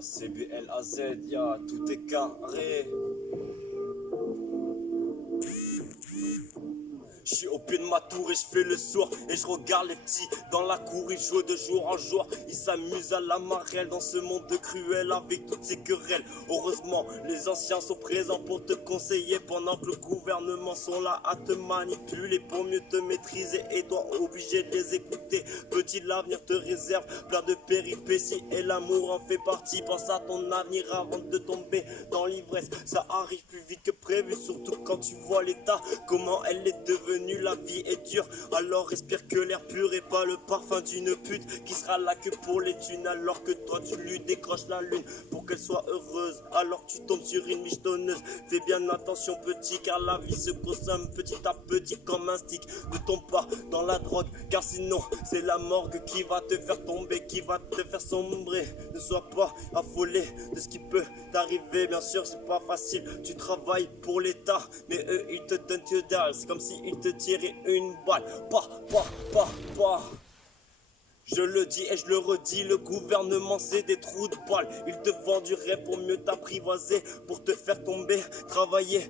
CBLAZ, tout est carré. Je suis au pied de ma tour et je fais le sourd. Et je regarde les petits dans la cour, ils jouent de jour en jour. Ils s'amusent à la marelle dans ce monde cruel avec toutes ces querelles. Heureusement, les anciens sont présents pour te conseiller, pendant que le gouvernement sont là à te manipuler pour mieux te maîtriser et toi obligé de les écouter. Petit, l'avenir te réserve plein de péripéties et l'amour en fait partie. Pense à ton avenir avant de tomber dans l'ivresse. Ça arrive plus vite que prévu, surtout quand tu vois l'état, comment elle est devenue. La vie est dure, alors respire que l'air pur et pas le parfum d'une pute qui sera là que pour les thunes, alors que toi tu lui décroches la lune pour qu'elle soit heureuse, alors tu tombes sur une michetonneuse. Fais bien attention petit, car la vie se consomme petit à petit comme un stick. Ne tombe pas dans la drogue, car sinon c'est la morgue qui va te faire tomber, qui va te faire sombrer. Ne sois pas affolé de ce qui peut t'arriver, bien sûr c'est pas facile, tu travailles pour l'état, mais eux ils te donnent que dalle. C'est comme si ils te tirer une balle, pas. Je le dis et je le redis, le gouvernement c'est des trous de balles. Ils te vendent du rêve pour mieux t'apprivoiser, pour te faire tomber. Travailler,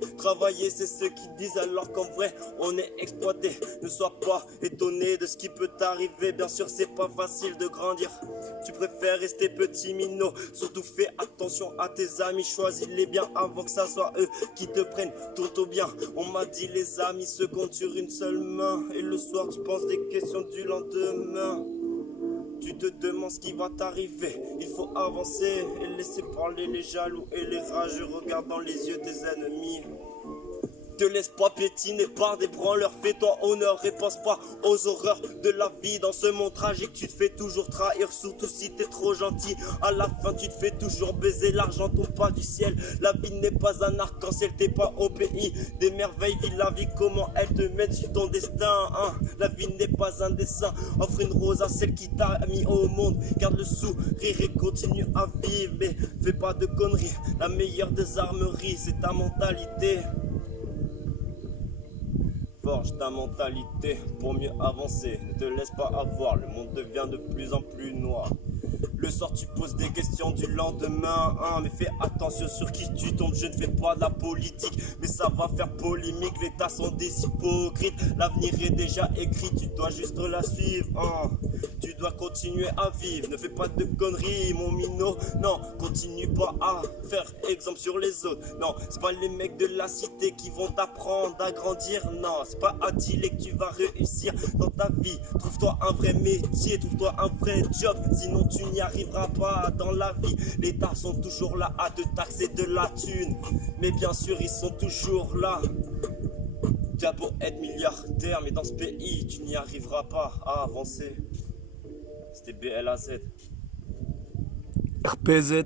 c'est ce qu'ils disent, alors qu'en vrai on est exploité. Ne sois pas étonné de ce qui peut t'arriver, bien sûr c'est pas facile de grandir. Tu préfères rester petit minot, surtout fais attention à tes amis, choisis-les bien avant que ça soit eux qui te prennent tout au bien. On m'a dit les amis se comptent sur une seule main, et le soir tu penses des questions du lendemain. Tu te demandes ce qui va t'arriver, il faut avancer et laisser parler les jaloux et les rageux. Regarde dans les yeux tes ennemis. Te laisse pas piétiner par des branleurs, fais-toi honneur et pense pas aux horreurs de la vie. Dans ce monde tragique tu te fais toujours trahir, surtout si t'es trop gentil. À la fin tu te fais toujours baiser, l'argent tombe pas du ciel. La vie n'est pas un arc-en-ciel, t'es pas au pays des merveilles. Vis la vie comment elle te mène sur ton destin, hein. La vie n'est pas un dessin, offre une rose à celle qui t'a mis au monde. Garde le sourire et continue à vivre, mais fais pas de conneries. La meilleure des armeries c'est ta mentalité. Forge ta mentalité pour mieux avancer. Ne te laisse pas avoir, le monde devient de plus en plus noir. Le soir tu poses des questions du lendemain, hein, mais fais attention sur qui tu tombes. Je ne fais pas de la politique, mais ça va faire polémique. L'État sont des hypocrites, l'avenir est déjà écrit, tu dois juste la suivre, hein. Tu dois continuer à vivre, ne fais pas de conneries mon minot. Non, continue pas à faire exemple sur les autres. Non, c'est pas les mecs de la cité qui vont t'apprendre à grandir. Non, c'est pas à dealer que tu vas réussir dans ta vie. Trouve-toi un vrai métier, trouve-toi un vrai job, sinon tu n'y arriveras pas dans la vie. Les États sont toujours là à te taxer de la thune, mais bien sûr ils sont toujours là. Tu as beau être milliardaire, mais dans ce pays tu n'y arriveras pas à avancer. C'était BLAZ. RPZ.